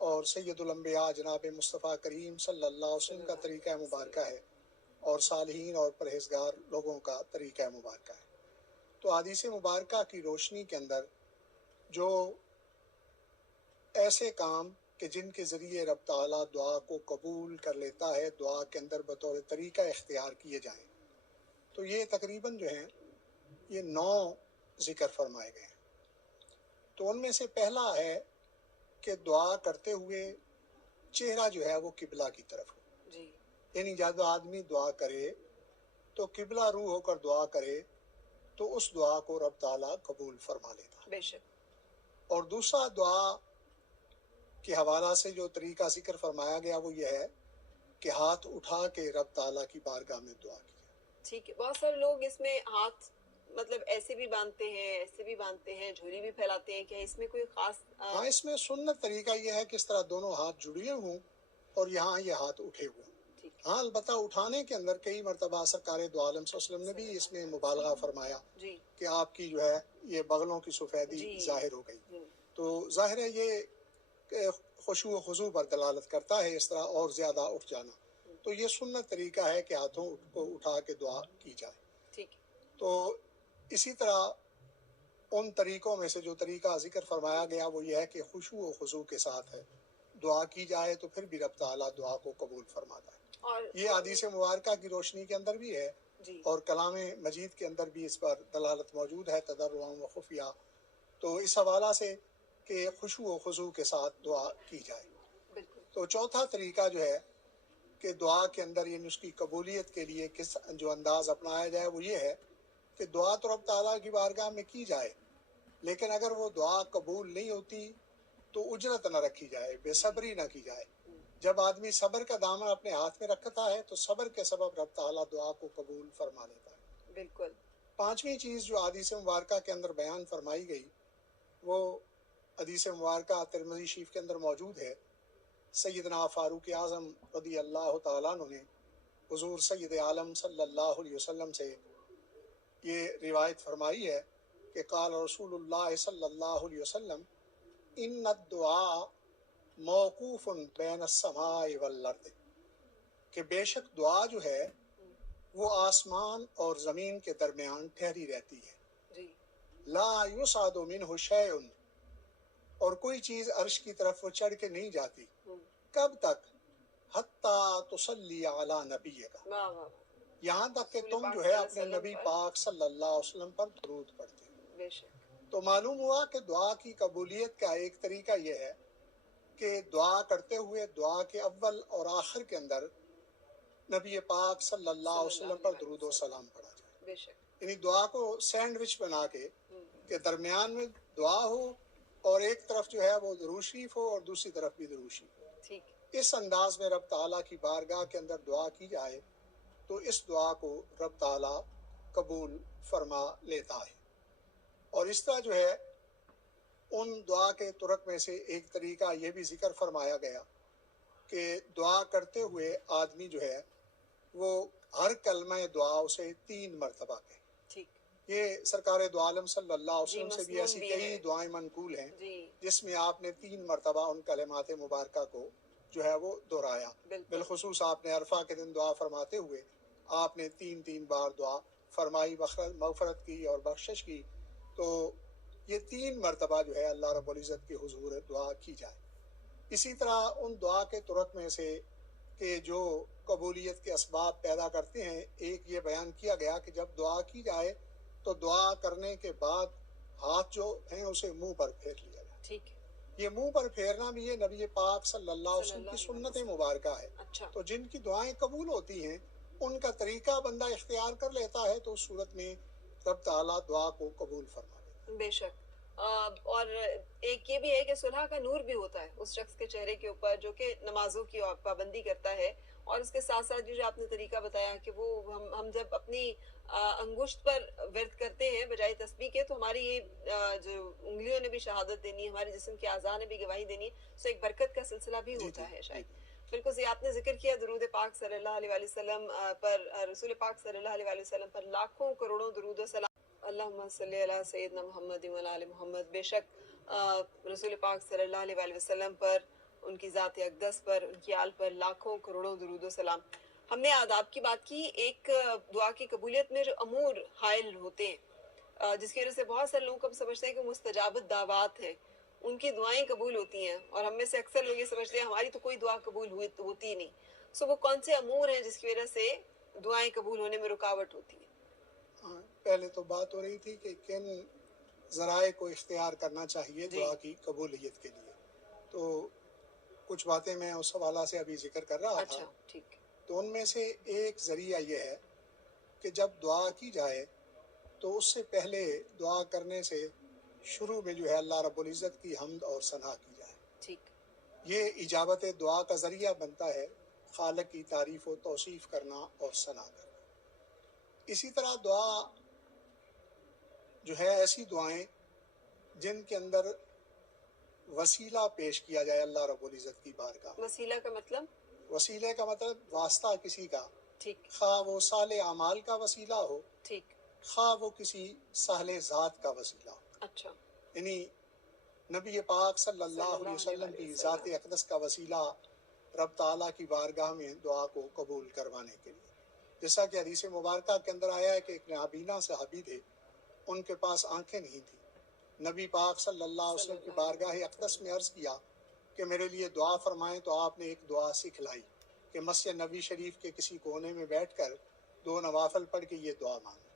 اور سیدُ الانبیاء جناب مصطفیٰ کریم صلی اللہ علیہ وسلم کا طریقہ مبارکہ ہے اور صالحین اور پرہیزگار لوگوں کا طریقہ مبارکہ ہے۔ تو حدیث مبارکہ کی روشنی کے اندر جو ایسے کام کہ جن کے ذریعے رب تعالیٰ دعا کو قبول کر لیتا ہے، دعا کے اندر بطور طریقہ اختیار کیے جائیں، تو یہ تقریباً جو ہیں یہ 9 ذکر فرمائے گئے ہیں۔ تو ان میں سے پہلا ہے کہ دعا کرتے ہوئے چہرہ جو ہے وہ قبلہ کی طرف ہو، جی یعنی جب آدمی دعا کرے تو قبلہ رو ہو کر دعا کرے تو اس دعا کو رب تعالیٰ قبول فرما لیتا ہے۔ بے شک۔ اور دوسرا دعا کے حوالہ سے جو طریقہ ذکر فرمایا گیا وہ یہ ہے کہ ہاتھ اٹھا کے رب تعالیٰ کی بارگاہ میں دعا کی جائے۔ ٹھیک ہے، بہت سارے لوگ اس میں ہاتھ مطلب ایسے بھی باندھتے ہیں، ایسے بھی باندھتے ہیں، جھولی بھی پھیلاتے ہیں، کیا اس میں کوئی خاص ہاں، اس میں سنت طریقہ یہ ہے کہ اس طرح دونوں ہاتھ جڑے ہوں اور یہاں یہ ہاتھ اٹھے ہوئے ہوں۔ ٹھیک ہے ہاں، البتہ اٹھانے کے اندر کئی مرتبہ سرکار دو عالم صلی اللہ علیہ وسلم نے بھی اس میں مبالغہ فرمایا جی کہ آپ کی جو ہے یہ بغلوں کی سفیدی جی ظاہر ہو گئی۔ ہوں، تو ظاہر ہے یہ کہ خشوع و خضوع پر دلالت کرتا ہے اس طرح اور زیادہ اٹھ جانا۔ تو یہ سنت طریقہ ہے کہ ہاتھوں کو اٹھا کے دعا کی جائے۔ ٹھیک ہے تو اسی طرح ان طریقوں میں سے جو طریقہ ذکر فرمایا گیا وہ یہ ہے کہ خشوع و خضوع کے ساتھ ہے دعا کی جائے تو پھر بھی رب تعالیٰ دعا کو قبول فرماتا ہے۔ اور یہ حدیث مبارکہ کی روشنی کے اندر بھی ہے جی اور کلام مجید کے اندر بھی اس پر دلالت موجود ہے تضرعاً و خفیہ۔ تو اس حوالہ سے کہ خشوع و خضوع کے ساتھ دعا کی جائے۔ بالکل تو چوتھا طریقہ جو ہے کہ دعا کے اندر یعنی اس کی قبولیت کے لیے کس جو انداز اپنایا جائے وہ یہ ہے کہ دعا تو رب تعالیٰ کی بارگاہ میں کی جائے، لیکن اگر وہ دعا قبول نہیں ہوتی تو اجرت نہ رکھی جائے، بے صبری نہ کی جائے۔ جب آدمی صبر کا دامن اپنے ہاتھ میں رکھتا ہے تو صبر کے سبب رب تعالیٰ دعا کو قبول فرما لیتا ہے۔ بالکل پانچویں چیز جو حدیث مبارکہ کے اندر بیان فرمائی گئی وہ حدیث مبارکہ ترمذی شریف کے اندر موجود ہے۔ سیدنا فاروق اعظم رضی اللہ تعالیٰ عنہ نے حضور سید عالم صلی اللہ علیہ وسلم سے یہ روایت فرمائی ہے کہ قال رسول اللہ صلی اللہ علیہ وسلم ان الدعاء موقوف بین السماء والارض، کہ بے شک دعا جو ہے وہ آسمان اور زمین کے درمیان ٹھہری رہتی ہے۔ جی لا یصعد منہ شیء، اور کوئی چیز عرش کی طرف وہ چڑھ کے نہیں جاتی۔ ہوں، کب تک؟ حتیٰ تصلی علی نبیک، واہ واہ یہاں تک کہ رسول تم پاک جو صلی ہے اللہ اپنے علیہ نبی وسلم پر پاک صلی اللہ علیہ وسلم پر درود پڑھتے ہو۔ بے شک تو معلوم ہوا کہ دعا کی قبولیت کا ایک طریقہ یہ ہے کہ دعا کرتے ہوئے دعا کے اول اور آخر کے اندر نبی پاک صلی اللہ علیہ وسلم پر درود و سلام پڑھا جائے، بے شک یعنی دعا کو سینڈوچ بنا کے ہوں، کہ درمیان میں دعا ہو اور ایک طرف جو ہے وہ درود شریف ہو اور دوسری طرف بھی درود شریف ہو۔ ٹھیک اس انداز میں رب تعالیٰ کی بارگاہ کے اندر دعا کی جائے تو اس دعا کو رب تعالیٰ قبول فرما لیتا ہے۔ اور اس طرح جو ہے ان دعا کے طرق میں سے ایک طریقہ یہ بھی ذکر فرمایا گیا کہ دعا کرتے ہوئے آدمی جو ہے وہ ہر کلمہ دعا اسے 3 مرتبہ کہے۔ ٹھیک یہ سرکار دو عالم صلی اللہ علیہ جی وسلم سے بھی مسنون ایسی بھی کئی ہے دعائیں منقول ہیں جی جس میں آپ نے 3 مرتبہ ان کلمات مبارکہ کو جو ہے وہ دہرایا۔ بالکل بالخصوص آپ نے عرفہ کے دن دعا فرماتے ہوئے آپ نے 3 بار دعا فرمائی، مغفرت کی اور بخشش کی۔ تو یہ 3 مرتبہ جو ہے اللہ رب العزت کے حضور دعا کی جائے۔ اسی طرح ان دعا کے طرق میں سے کہ جو قبولیت کے اسباب پیدا کرتے ہیں، ایک یہ بیان کیا گیا کہ جب دعا کی جائے تو دعا کرنے کے بعد ہاتھ جو ہیں اسے منہ پر پھیر لیا جائے۔ ٹھیک ہے یہ منہ پر پھیرنا بھی یہ نبی پاک صلی اللہ علیہ صلی وسلم کی اللہ علیہ سنت وسلم مبارکہ ہے۔ اچھا تو جن کی دعائیں قبول ہوتی ہیں ان کا طریقہ بندہ اختیار کر لیتا ہے تو اس صورت میں رب تعالیٰ دعا کو قبول فرما لیتا ہے۔ بے شک اور ایک یہ بھی ہے کہ صلح کا نور بھی ہوتا ہے اس شخص کے چہرے کے اوپر جو کہ نمازوں کی پابندی کرتا ہے، اور اس کے ساتھ ساتھ جو آپ نے طریقہ بتایا کہ وہ ہم جب اپنی انگشت پر ورد کرتے ہیں بجائے تسبیح کے تو ہماری یہ جو انگلیوں نے بھی شہادت دینی ہے، ہمارے جسم کے اعضاء نے بھی گواہی دینی ہے، تو ایک برکت کا سلسلہ بھی ہوتا ہے شاید۔ بالکل صحیح آپ نے ذکر کیا درود پاک صلی اللہ علیہ وآلہ وسلم پر، رسول پاک صلی اللہ علیہ وآلہ وسلم پر لاکھوں کروڑوں درود و سلام۔ اللہم صلی علی سیدنا محمد و علی محمد۔ بے شک رسول پاک صلی اللہ علیہ وآلہ وسلم پر ان کی ذات اقدس پر، ان کی آل پر لاکھوں کروڑوں درود و سلام۔ ہم نے آداب کی بات کی، ایک دعا کی قبولیت میں جو امور حائل ہوتے ہیں، جس کی وجہ سے بہت سارے لوگوں کو ہم سمجھتے ہیں کہ مستجاب الدعوات ہیں، ان کی دعائیں قبول ہوتی ہیں، اور ہم میں سے اکثر لوگ یہ سمجھتے ہیں ہماری تو کوئی دعا قبول ہوتی ہی نہیں۔ سو وہ کون سے امور ہیں جس کی وجہ سے دعائیں قبول ہونے میں رکاوٹ ہوتی ہے؟ پہلے تو بات ہو رہی تھی کہ کن ذرائع کو اختیار کرنا چاہیے دعا کی قبولیت کے لیے، تو کچھ باتیں میں اس حوالہ سے ابھی ذکر کر رہا تھا۔ ٹھیک۔ تو ان میں سے ایک ذریعہ یہ ہے کہ جب دعا کی جائے تو اس سے پہلے دعا کرنے سے شروع میں جو ہے اللہ رب العزت کی حمد اور ثنا کی جائے۔ ٹھیک۔ یہ اجابت دعا کا ذریعہ بنتا ہے، خالق کی تعریف و توصیف کرنا اور ثنا کرنا۔ اسی طرح دعا جو ہے ایسی دعائیں جن کے اندر وسیلہ پیش کیا جائے اللہ رب العزت کی بارگاہ۔ وسیلہ کا مطلب؟ وسیلے کا مطلب واسطہ کسی کا، ٹھیک، خواہ وہ صالح اعمال کا وسیلہ ہو، ٹھیک، خواہ وہ کسی صالح ذات کا وسیلہ ہو۔ اچھا، یعنی نبی پاک صلی اللہ علیہ وسلم کی ذات اقدس کا وسیلہ رب تعالیٰ کی بارگاہ میں دعا کو قبول کروانے کے لیے، جیسا کہ حدیث مبارکہ کے اندر آیا ہے کہ ایک نابینا صحابی تھے، ان کے پاس آنکھیں نہیں تھیں۔ نبی پاک صلی اللہ علیہ وسلم کی بارگاہ اقدس میں عرض کیا کہ میرے لیے دعا فرمائیں، تو آپ نے ایک دعا سکھلائی کہ مسجد نبی شریف کے کسی کونے میں بیٹھ کر 2 نوافل پڑھ کے یہ دعا مانگیں۔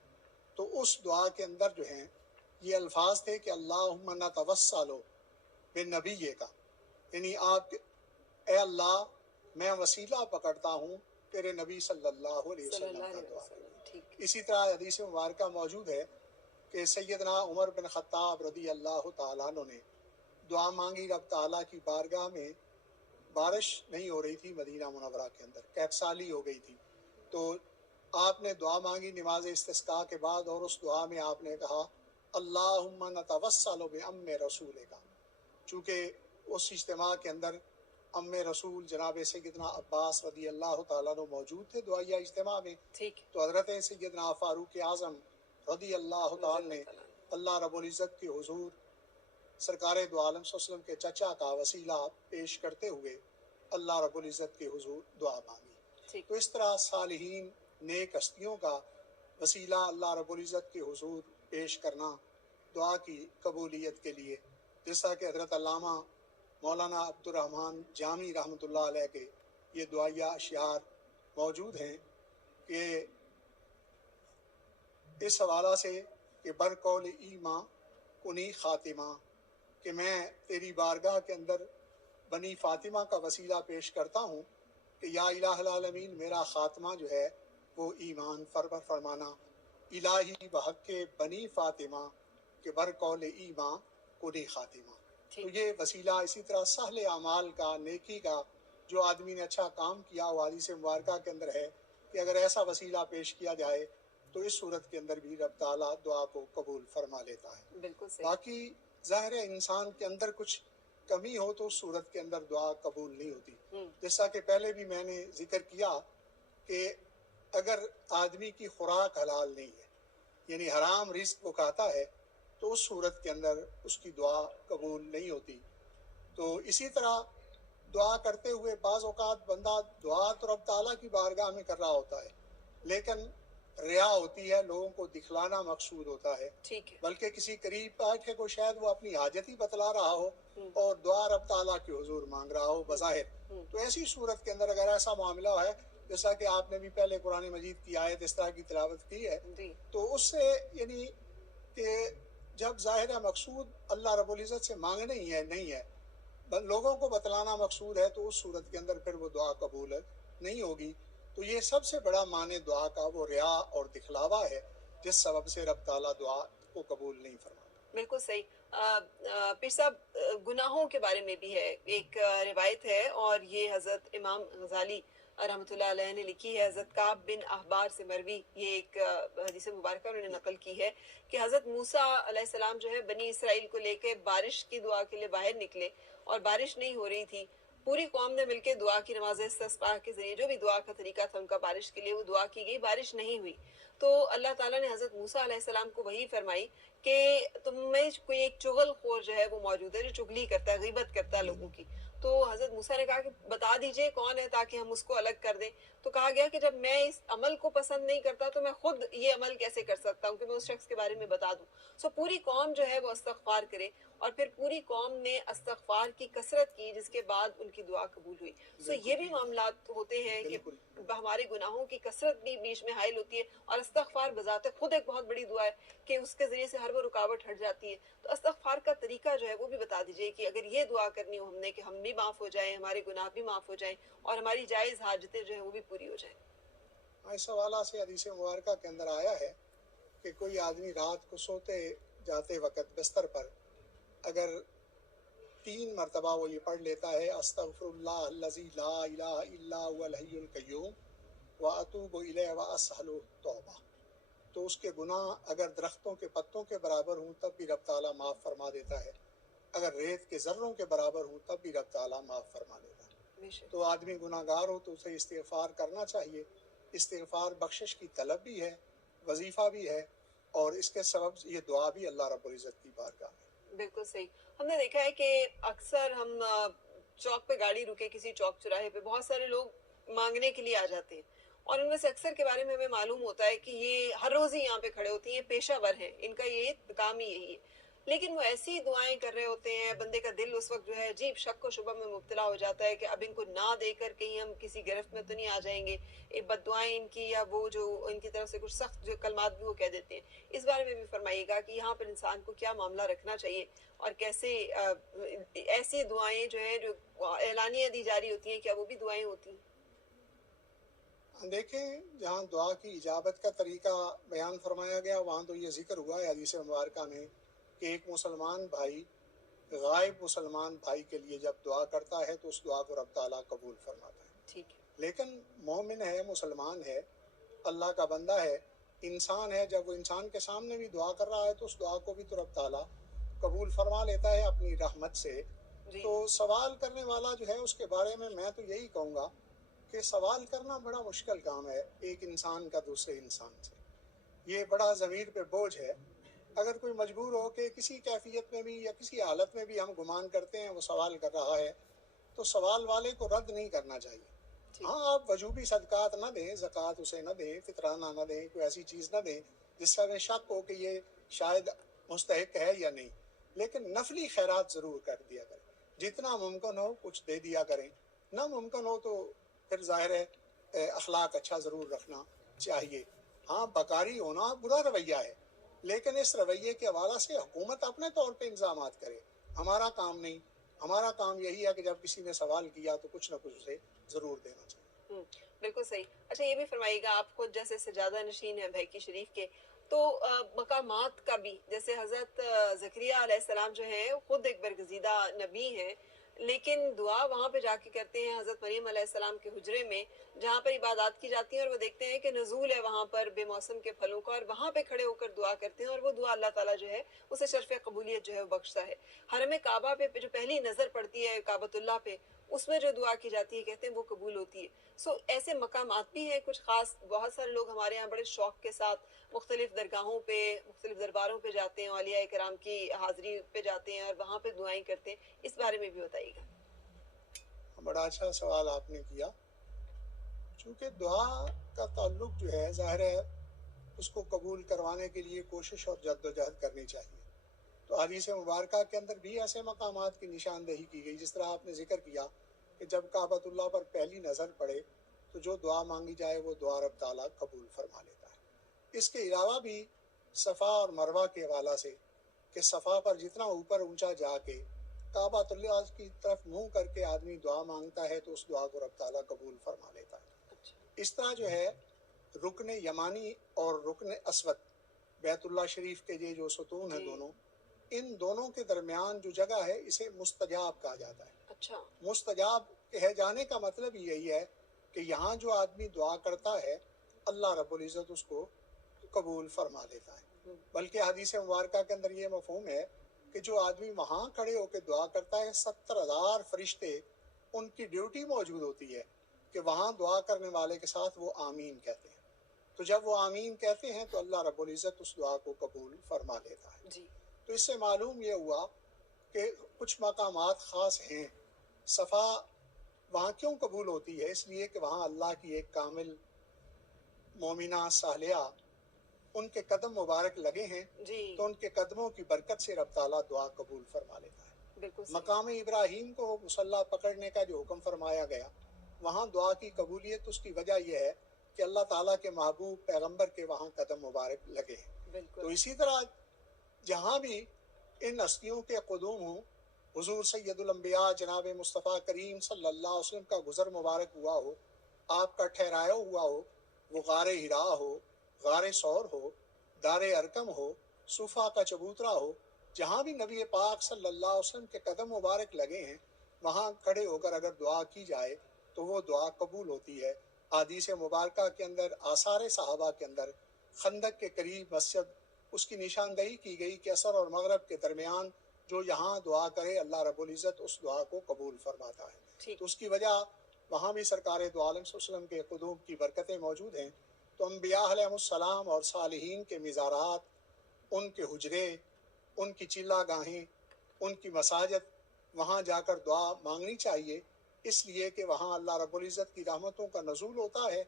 تو اس دعا کے اندر جو ہیں یہ الفاظ تھے کہ اللہم نتوسل بنبی کا، یعنی آپ اے اللہ میں وسیلہ پکڑتا ہوں تیرے نبی صلی اللہ علیہ وسلم کا دعا۔ اسی طرح حدیث مبارکہ موجود ہے کہ سیدنا عمر بن خطاب رضی اللہ تعالیٰ عنہ نے دعا مانگی رب تعالیٰ کی بارگاہ میں، بارش نہیں ہو رہی تھی مدینہ منورہ کے اندر، قحط سالی ہو گئی تھی، تو آپ نے دعا مانگی نماز استسقاء کے بعد، اور اس دعا میں آپ نے کہا اللہم نتوسل بام رسول کا، چونکہ اس اجتماع کے اندر ام رسول جناب سیدنا عباس رضی اللہ تعالیٰ عنہ موجود تھے دعائیہ اجتماع میں، تو حضرت سیدنا فاروق اعظم رضی اللہ تعالیٰ نے اللہ رب العزت کے حضور سرکار دو عالم صلی اللہ علیہ وسلم کے چچا کا وسیلہ پیش کرتے ہوئے اللہ رب العزت کے حضور دعا مانگی۔ تو اس طرح صالحین نیک ہستیوں کا وسیلہ اللہ رب العزت کے حضور پیش کرنا دعا کی قبولیت کے لیے، جیسا کہ حضرت علامہ مولانا عبد الرحمن جامی رحمۃ اللہ علیہ کے یہ دعائیہ اشعار موجود ہیں کہ اس حوالہ سے کہ برقول ایماں کنی خاتمہ، کہ میں تیری بارگاہ کے اندر بنی فاطمہ کا وسیلہ پیش کرتا ہوں کہ یا الہ العالمین میرا خاتمہ جو ہے وہ ایمان فرمانا، الہی بحق بنی فاطمہ کہ برقول ایماں کنی خاتمہ۔ تو یہ وسیلہ اسی طرح سہل اعمال کا، نیکی کا، جو آدمی نے اچھا کام کیا وہ حدیث مبارکہ کے اندر ہے کہ اگر ایسا وسیلہ پیش کیا جائے تو اس صورت کے اندر بھی رب تعالیٰ دعا کو قبول فرما لیتا ہے۔ بالکل صحیح۔ باقی ظاہر ہے انسان کے اندر کچھ کمی ہو تو اس صورت کے اندر دعا قبول نہیں ہوتی، جیسا کہ پہلے بھی میں نے ذکر کیا کہ اگر آدمی کی خوراک حلال نہیں ہے، یعنی حرام رزق وہ کھاتا ہے، تو اس صورت کے اندر اس کی دعا قبول نہیں ہوتی۔ تو اسی طرح دعا کرتے ہوئے بعض اوقات بندہ دعا تو رب تعالیٰ کی بارگاہ میں کر رہا ہوتا ہے، لیکن ریا ہوتی ہے، لوگوں کو دکھلانا مقصود ہوتا ہے، بلکہ کسی قریب بیٹھے کو شاید وہ اپنی حاجت ہی بتلا رہا ہو اور دعا رب تعالیٰ کے حضور مانگ رہا ہو بظاہر۔ تو ایسی صورت کے اندر اگر ایسا معاملہ ہے، جیسا کہ آپ نے بھی پہلے قرآن مجید کی آیت اس طرح کی تلاوت کی ہے، تو اس سے یعنی کہ جب ظاہر مقصود اللہ رب العزت سے مانگنا ہی ہے نہیں ہے، لوگوں کو بتلانا مقصود ہے، تو اس صورت کے اندر پھر وہ دعا قبول نہیں ہوگی۔ تو یہ سب سے بڑا معنی دعا کا وہ ریا اور دکھلاوا ہے، جس سبب سے رب تعالیٰ دعا کو قبول نہیں فرماتا۔ بالکل صحیح۔ پیر صاحب، گناہوں کے بارے میں بھی ہے ایک روایت ہے، اور یہ حضرت امام غزالی رحمۃ اللہ علیہ نے لکھی ہے، حضرت کعب بن احبار سے مروی یہ ایک حدیث مبارکہ انہوں نے نقل کی ہے کہ حضرت موسیٰ علیہ السلام جو ہے بنی اسرائیل کو لے کے بارش کی دعا کے لیے باہر نکلے، اور بارش نہیں ہو رہی تھی، پوری قوم نے مل کے دعا کی، نماز استسقاء کے ذریعے جو بھی دعا کا طریقہ تھا ان کا بارش کے لیے، وہ دعا کی گئی، بارش نہیں ہوئی۔ تو اللہ تعالیٰ نے حضرت موسیٰ علیہ السلام کو وحی فرمائی کہ تم میں کوئی ایک چغل خور جو ہے وہ موجود ہے، جو چغلی کرتا ہے، غیبت کرتا ہے لوگوں کی، تو حضرت موسیٰ نے کہا کہ بتا دیجئے کون ہے تاکہ ہم اس کو الگ کر دیں. تو کہا گیا کہ جب میں اس عمل کو پسند نہیں کرتا تو میں خود یہ عمل کیسے کر سکتا ہوں کہ میں اس شخص کے بارے میں بتا دوں. سو پوری قوم جو ہے وہ استغفار کرے اور پھر پوری قوم نے استغفار کی کثرت کی جس کے بعد ان کی دعا قبول ہوئی. سو یہ بھی معاملات ہوتے ہیں کہ ہمارے گناہوں کی کثرت بھی بیچ میں حائل ہوتی ہے اور استغفار بذات خود ایک بہت بڑی دعا ہے کہ اس کے ذریعے سے ہر وہ رکاوٹ ہٹ جاتی ہے. تو استغفار کا طریقہ جو ہے وہ بھی بتا دیجئے کہ اگر یہ دعا کرنی ہو ہم نے کہ ہم بھی معاف ہو جائیں, ہمارے گناہ بھی معاف ہو جائیں اور ہماری جائز حاجتیں جو ہیں وہ بھی پوری ہو جائیں. اس حوالہ سے حدیث مبارکہ کے اندر آیا ہے کہ کوئی آدمی رات کو سوتے جاتے وقت بستر پر اگر 3 مرتبہ وہ یہ پڑھ لیتا ہے استغفر اللہ الذی لا الہ الا هو الحی القیوم واتوب الیہ واسأل التوبہ, تو اس کے گناہ اگر درختوں کے پتوں کے برابر ہوں تب بھی رب تعالیٰ معاف فرما دیتا ہے, اگر ریت کے ذروں کے برابر ہوں تب بھی رب تعالیٰ معاف فرما دیتا ہے. تو آدمی گناہ گار ہو تو اسے استغفار کرنا چاہیے. استغفار بخشش کی طلب بھی ہے, وظیفہ بھی ہے, اور اس کے سبب یہ دعا بھی اللہ رب العزت کی بارگاہ میں. بالکل صحیح. ہم نے دیکھا ہے کہ اکثر ہم چوک پہ گاڑی رکے کسی چوک چوراہے پہ بہت سارے لوگ مانگنے کے لیے آ جاتے ہیں اور ان میں سے اکثر کے بارے میں ہمیں معلوم ہوتا ہے کہ یہ ہر روز ہی یہاں پہ کھڑے ہوتی ہیں, پیشہ ور ہیں, ان کا یہ کام ہی یہی ہے, لیکن وہ ایسی دعائیں کر رہے ہوتے ہیں بندے کا دل اس وقت جو ہے عجیب شک و شبہ میں مبتلا ہو جاتا ہے کہ اب ان کو نہ دے کر کہیں ہم کسی گرفت میں تو نہیں آ جائیں گے, بد دعائیں ان کی یا وہ جو ان کی طرف سے کچھ سخت جو کلمات بھی وہ کہہ دیتے ہیں. اس بارے میں بھی فرمائیے گا کہ یہاں پر انسان کو کیا معاملہ رکھنا چاہیے اور کیسے ایسی دعائیں جو ہیں جو اعلانیہ دی جاری ہوتی ہیں کیا وہ بھی دعائیں ہوتی ہیں؟ دیکھیں, جہاں دعا کی اجابت کا طریقہ بیان فرمایا گیا وہاں تو یہ ذکر ہوا ہے حدیث مبارکہ میں کہ ایک مسلمان بھائی غائب مسلمان بھائی کے لیے جب دعا کرتا ہے تو اس دعا کو رب تعالیٰ قبول فرماتا ہے. ٹھیک ہے. لیکن مومن ہے, مسلمان ہے, اللہ کا بندہ ہے, انسان ہے, جب وہ انسان کے سامنے بھی دعا کر رہا ہے تو اس دعا کو بھی تو رب تعالیٰ قبول فرما لیتا ہے اپنی رحمت سے. تو سوال کرنے والا جو ہے اس کے بارے میں تو یہی کہوں گا کہ سوال کرنا بڑا مشکل کام ہے ایک انسان کا دوسرے انسان سے, یہ بڑا ضمیر پہ بوجھ ہے. اگر کوئی مجبور ہو کہ کسی کیفیت میں بھی یا کسی حالت میں بھی ہم گمان کرتے ہیں وہ سوال کر رہا ہے تو سوال والے کو رد نہیں کرنا چاہیے. ہاں, آپ وجوبی صدقات نہ دیں, زکوٰۃ اسے نہ دیں, فطرانہ نہ دیں, کوئی ایسی چیز نہ دیں جس سے ہمیں شک ہو کہ یہ شاید مستحق ہے یا نہیں, لیکن نفلی خیرات ضرور کر دیا کریں. جتنا ممکن ہو کچھ دے دیا کریں, نہ ممکن ہو تو پھر ظاہر ہے اخلاق اچھا ضرور رکھنا چاہیے. ہاں, بکاری ہونا برا رویہ ہے, لیکن اس رویے کے حوالہ سے حکومت اپنے طور پہ انتظامات کرے, ہمارا کام نہیں. ہمارا کام یہی ہے کہ جب کسی نے سوال کیا تو کچھ نہ کچھ اسے ضرور دینا چاہیے. بالکل صحیح. اچھا, یہ بھی فرمائیے گا, آپ خود جیسے سجادہ نشین ہیں بھائی کی شریف کے, تو مقامات کا بھی جیسے حضرت زکریا علیہ السلام جو ہیں خود ایک برگزیدہ نبی ہیں, لیکن دعا وہاں پہ جا کے کرتے ہیں حضرت مریم علیہ السلام کے حجرے میں جہاں پر عبادات کی جاتی ہیں, اور وہ دیکھتے ہیں کہ نزول ہے وہاں پر بے موسم کے پھلوں کا, اور وہاں پہ کھڑے ہو کر دعا کرتے ہیں اور وہ دعا اللہ تعالیٰ جو ہے اسے شرف قبولیت جو ہے وہ بخشتا ہے. حرم کعبہ پہ جو پہلی نظر پڑتی ہے کعبۃ اللہ پہ, اس میں جو دعا کی جاتی ہے کہتے ہیں وہ قبول ہوتی ہے. سو ایسے مقامات بھی ہیں کچھ خاص. بہت سارے لوگ ہمارے یہاں بڑے شوق کے ساتھ مختلف درگاہوں پہ مختلف درباروں پہ جاتے ہیں, اولیاء کرام کی حاضری پہ جاتے ہیں اور وہاں پہ دعائیں کرتے ہیں, اس بارے میں بھی بتائیے گا. بڑا اچھا سوال آپ نے کیا. چونکہ دعا کا تعلق جو ہے ظاہر ہے اس کو قبول کروانے کے لیے کوشش اور جد و جہد کرنی چاہیے. تو حدیث مبارکہ کے اندر بھی ایسے مقامات کی نشاندہی کی گئی جس طرح آپ نے ذکر کیا کہ جب کعبۃ اللہ پر پہلی نظر پڑے تو جو دعا مانگی جائے وہ دعا رب تعالیٰ قبول فرما لیتا ہے. اس کے علاوہ بھی صفا اور مروہ کے حوالہ سے کہ صفا پر جتنا اوپر اونچا جا کے کعبۃ اللہ کی طرف منہ کر کے آدمی دعا مانگتا ہے تو اس دعا کو رب تعالیٰ قبول فرما لیتا ہے. اس طرح جو ہے رکن یمانی اور رکن اسود بیت اللہ شریف کے یہ جو ستون ہیں دونوں, ان دونوں کے درمیان جو جگہ ہے اسے مستجاب کہا جاتا ہے. اچھا, مستجاب کہے جانے کا مطلب یہی ہے کہ یہاں جو آدمی دعا کرتا ہے اللہ رب العزت اس کو قبول فرما لیتا ہے. بلکہ حدیث مبارکہ کے اندر یہ مفہوم ہے کہ جو آدمی وہاں کھڑے ہو کے دعا کرتا ہے 70,000 فرشتے ان کی ڈیوٹی موجود ہوتی ہے کہ وہاں دعا کرنے والے کے ساتھ وہ آمین کہتے ہیں. تو جب وہ آمین کہتے ہیں تو اللہ رب العزت اس دعا کو قبول فرما لیتا ہے. تو اس سے معلوم یہ ہوا کہ کچھ مقامات خاص ہیں صفا وہاں کیوں قبول ہوتی ہے؟ اس لیے کہ وہاں اللہ کی ایک کامل مومنہ صالحہ ان کے قدم مبارک لگے ہیں جی تو ان کے قدموں کی برکت سے رب تعالیٰ دعا قبول فرما لیتا ہے۔ بالکل صحیح۔ مقام ابراہیم کو مصلی پکڑنے کا جو حکم فرمایا گیا، وہاں دعا کی قبولیت اس کی وجہ یہ ہے کہ اللہ تعالیٰ کے محبوب پیغمبر کے وہاں قدم مبارک لگے ہیں۔ تو بالکل اسی طرح جہاں بھی ان ہستیوں کے قدوم ہوں، حضور سید الانبیاء جناب مصطفیٰ کریم صلی اللہ علیہ وسلم کا گزر مبارک ہوا ہو، آپ کا ٹھہرایا ہوا ہو، وہ غار ہرا ہو، غار ثور ہو، دار ارکم ہو، صوفہ کا چبوترا ہو، جہاں بھی نبی پاک صلی اللہ علیہ وسلم کے قدم مبارک لگے ہیں، وہاں کھڑے ہو کر اگر دعا کی جائے تو وہ دعا قبول ہوتی ہے۔ حدیث مبارکہ کے اندر، آثار صحابہ کے اندر، خندق کے قریب مسجد، اس کی نشاندہی کی گئی کہ عصر اور مغرب کے درمیان جو یہاں دعا کرے اللہ رب العزت اس دعا کو قبول فرماتا ہے۔ ٹھیک۔ تو اس کی وجہ وہاں بھی سرکار دو عالم صلی اللہ علیہ وسلم کے قدوم کی برکتیں موجود ہیں۔ تو انبیاء علیہ السلام اور صالحین کے مزارات، ان کے حجرے، ان کی چلہ گاہیں، ان کی مساجد، وہاں جا کر دعا مانگنی چاہیے، اس لیے کہ وہاں اللہ رب العزت کی رحمتوں کا نزول ہوتا ہے،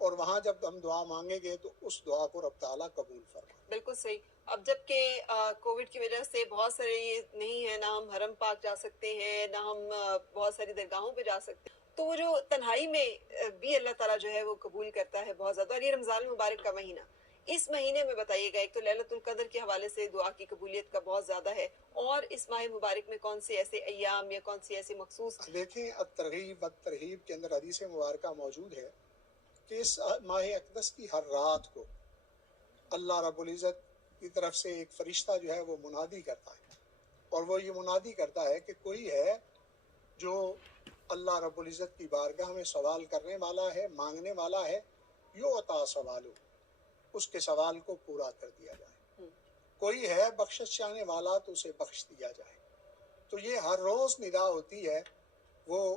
اور وہاں جب ہم دعا مانگیں گے تو اس دعا کو رب تعالیٰ قبول فرمائے۔ بالکل صحیح۔ اب جب کہ کووڈ کی وجہ سے بہت سارے یہ نہیں ہے، نہ ہم حرم پاک جا سکتے ہیں، نہ ہم بہت ساری درگاہوں پہ جا سکتے ہیں، تو وہ جو تنہائی میں بھی اللہ تعالیٰ جو ہے وہ قبول کرتا ہے بہت زیادہ۔ اور یہ رمضان المبارک کا مہینہ، اس مہینے میں بتائیے گا، ایک تو لیلۃ القدر کے حوالے سے دعا کی قبولیت کا بہت زیادہ ہے، اور اس ماہ مبارک میں کون سے ایسے ایام یا کون سی ایسی مخصوص؟ دیکھیں، الترغیب والترہیب کے اندر حدیث مبارکہ موجود ہے کہ اس ماہ اقدس کی ہر رات کو اللہ رب العزت کی طرف سے ایک فرشتہ جو ہے وہ منادی کرتا ہے، اور وہ یہ منادی کرتا ہے کہ کوئی ہے جو اللہ رب العزت کی بارگاہ میں سوال کرنے والا ہے، مانگنے والا ہے، یعطیٰ سوالو، اس کے سوال کو پورا کر دیا جائے۔ کوئی ہے بخشش چاہنے والا تو اسے بخش دیا جائے۔ تو یہ ہر روز ندا ہوتی ہے۔ وہ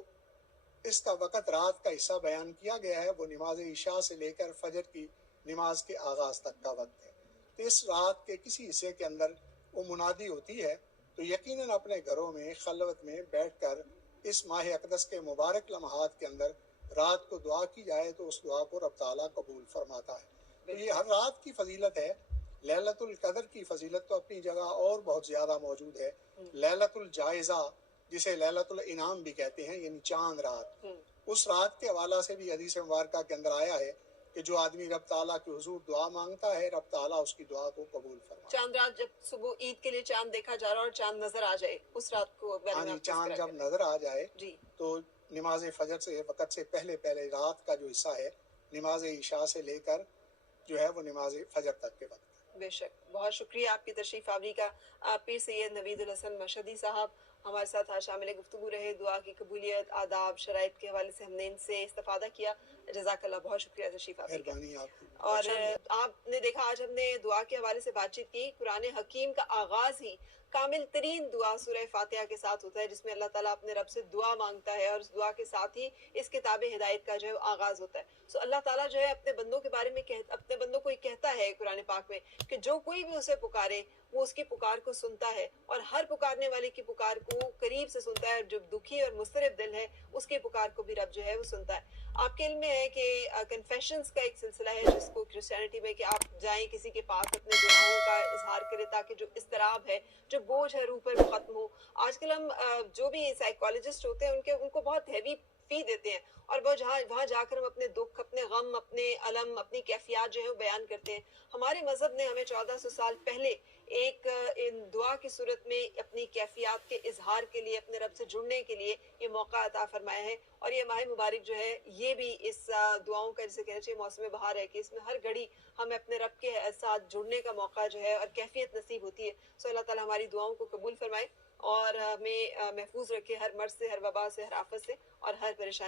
اس کا وقت رات کا حصہ بیان کیا گیا ہے، وہ نماز عشاء سے لے کر فجر کی نماز کے آغاز تک کا وقت ہے۔ تو اس رات کے کسی حصے کے اندر وہ منادی ہوتی ہے، تو یقیناً اپنے گھروں میں خلوت میں بیٹھ کر اس ماہ اقدس کے مبارک لمحات کے اندر رات کو دعا کی جائے تو اس دعا کو رب تعالیٰ قبول فرماتا ہے۔ تو یہ ہر رات کی فضیلت ہے۔ لیلۃ القدر کی فضیلت تو اپنی جگہ اور بہت زیادہ موجود ہے۔ لیلۃ الجائزہ، جسے لیلۃ الانعام بھی کہتے ہیں، یعنی چاند رات، اس رات کے حوالہ سے بھی حدیث مبارکہ کے اندر آیا ہے کہ جو آدمی رب تعالیٰ کے حضور دعا مانگتا ہے، رب تعالیٰ اس کی دعا کو قبول فرماتا ہے۔ چاند رات جب صبح عید کے لیے چاند دیکھا جا رہا اور چاند نظر آ جائے، اس رات کو ہاں جی، چاند جب نظر آ جائے جی تو نماز فجر سے وقت سے پہلے رات کا جو حصہ ہے، نماز عشاء سے لے کر جو ہے وہ نماز فجر تک کے وقت ہے۔ بے شک، بہت شکریہ آپ کی تشریف آوری کا۔ پیر سید نوید الحسن مشہدی صاحب ہمارے ساتھ آج شامل گفتگو رہے، دعا کی قبولیت، آداب، شرائط کے حوالے سے ہم نے ان سے استفادہ کیا۔ جزاک اللہ، بہت شکریہ تشریف آوری کا۔ مہربانی آپ کی۔ اور آپ نے دیکھا آج ہم نے دعا کے حوالے سے بات چیت کی۔ قرآن حکیم کا آغاز ہی کامل ترین دعا سورہ فاتحہ کے ساتھ ہوتا ہے، جس میں اللہ تعالیٰ اپنے رب سے دعا مانگتا ہے، اور اس دعا کے ساتھ ہی اس کتاب ہدایت کا جو ہے آغاز ہوتا ہے۔ سو اللہ تعالیٰ جو ہے اپنے بندوں کے بارے میں اپنے بندوں کو یہ کہتا ہے قرآن پاک میں کہ جو کوئی بھی اسے پکارے وہ اس کی پکار کو سنتا ہے، اور ہر پکارنے والے کی پکار کو قریب سے سنتا ہے، جو دکھی اور مضطرب دل ہے اس کی پکار کو بھی رب جو ہے وہ سنتا ہے۔ آپ کے علم میں ہے کہ کنفیشنز کا ایک سلسلہ ہے جس کو کرسچینٹی میں کہ آپ جائیں کسی کے پاس اپنے گناہوں کا اظہار کرے تاکہ جو اضطراب ہے، جو بوجھ ہے روح پر، وہ ختم ہو۔ آج کل ہم جو بھی سائیکالوجسٹ ہوتے ہیں ان کو بہت ہیوی فی دیتے ہیں، اور وہ وہاں جا کر ہم اپنے دکھ، اپنے غم، اپنے علم، اپنی کیفیات جو ہے وہ بیان کرتے ہیں۔ ہمارے مذہب نے ہمیں 1400 سال پہلے ایک دعا کی صورت میں اپنی کیفیات کے اظہار کے لیے، اپنے رب سے جڑنے کے لیے یہ موقع عطا فرمایا ہے، اور یہ ماہ مبارک جو ہے یہ بھی اس دعاؤں کا جسے کہنا چاہیے موسم بہار ہے، کہ اس میں ہر گھڑی ہمیں اپنے رب کے ساتھ جڑنے کا موقع جو ہے اور کیفیت نصیب ہوتی ہے۔ سو اللہ تعالیٰ ہماری دعاؤں کو قبول فرمائے اور ہمیں محفوظ رکھے ہر مرض سے، ہر وبا سے، ہر آفت سے اور ہر پریشانی